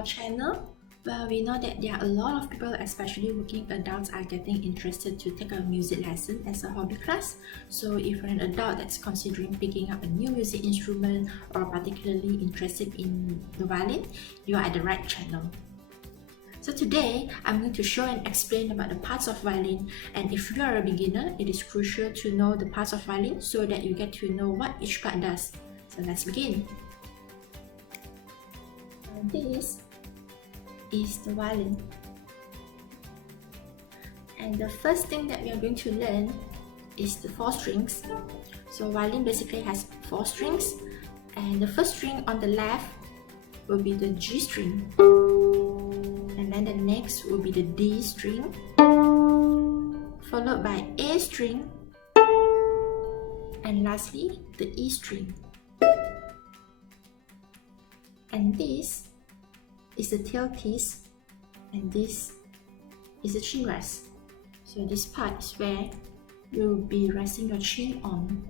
our channel. Well, we know that there are a lot of people, especially working adults, are getting interested to take a music lesson as a hobby class. So if you're an adult that's considering picking up a new music instrument or particularly interested in the violin, you are at the right channel. So today, I'm going to show and explain about the parts of violin, and if you are a beginner, it is crucial to know the parts of violin so that you get to know what each part does. So let's begin. This is the violin, and the first thing that we are going to learn is the 4 strings. So violin basically has 4 strings, and the first string on the left will be the G string, and then the next will be the D string, followed by A string, and lastly the E string. And this is the tailpiece, and this is the chin rest. So this part is where you'll be resting your chin on.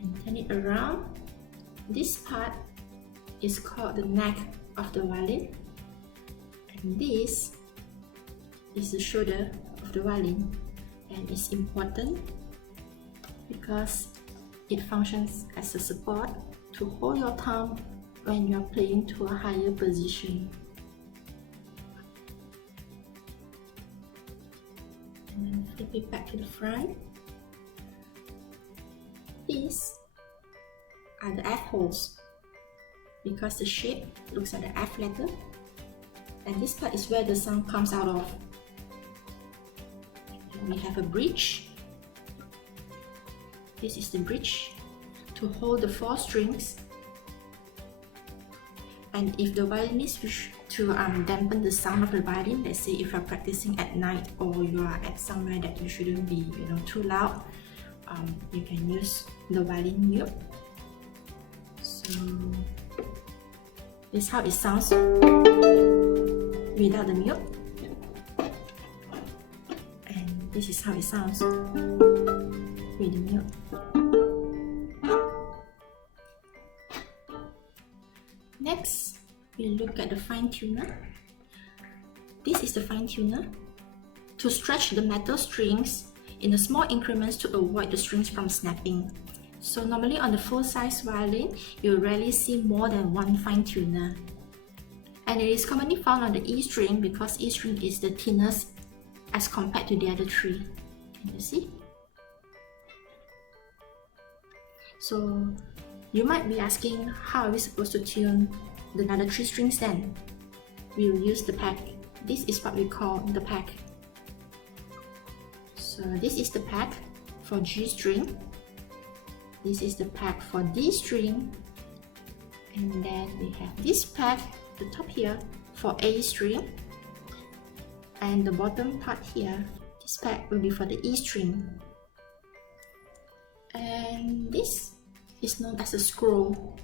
And turn it around. This part is called the neck of the violin, and this is the shoulder of the violin, and it's important because it functions as a support to hold your thumb when you're playing to a higher position. And then flip it back to the front. These are the F holes because the shape looks like the F letter, and this part is where the sound comes out of. And we have a bridge. This is the bridge to hold the 4 strings. And if the violinist wish to dampen the sound of the violin, let's say if you're practicing at night or you are at somewhere that you shouldn't be, too loud, you can use the violin mute. So this is how it sounds without the mute, and this is how it sounds with the mute. Next, we look at the fine tuner. This is the fine tuner to stretch the metal strings in the small increments to avoid the strings from snapping. So normally on the full-size violin, you rarely see more than 1 fine tuner. And it is commonly found on the E string because E string is the thinnest as compared to the other 3. Can you see? So you might be asking, how are we supposed to tune the other 3 strings then? We'll use the pack. This is what we call the pack. So this is the pack for G string. This is the pack for D string. And then we have this pack, the top here, for A string. And the bottom part here, this pack will be for the E string. And this is known as a scroll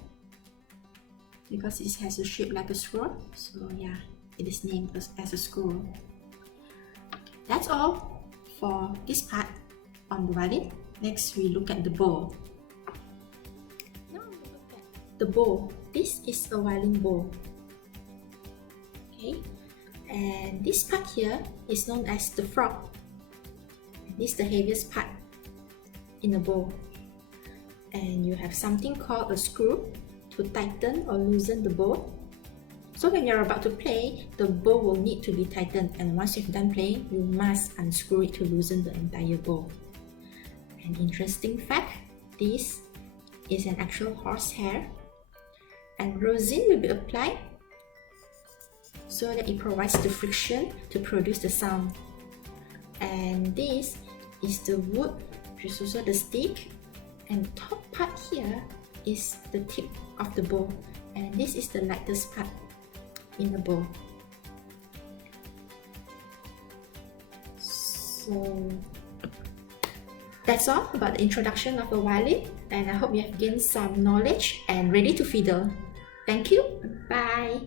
because it has a shape like a scroll. So yeah, it is named as a scroll. That's all for this part on the violin. Next, we look at the bow. Now we look at the bow. This is a violin bow. Okay, and this part here is known as the frog. This is the heaviest part in the bow. And you have something called a screw to tighten or loosen the bow. So when you're about to play, the bow will need to be tightened, and once you've done playing, you must unscrew it to loosen the entire bow. An interesting fact, this is an actual horsehair, and rosin will be applied so that it provides the friction to produce the sound. And this is the wood, which is also the stick. And the top part here is the tip of the bow, and this is the lightest part in the bow. So that's all about the introduction of the violin, and I hope you have gained some knowledge and ready to fiddle. Thank you. Bye.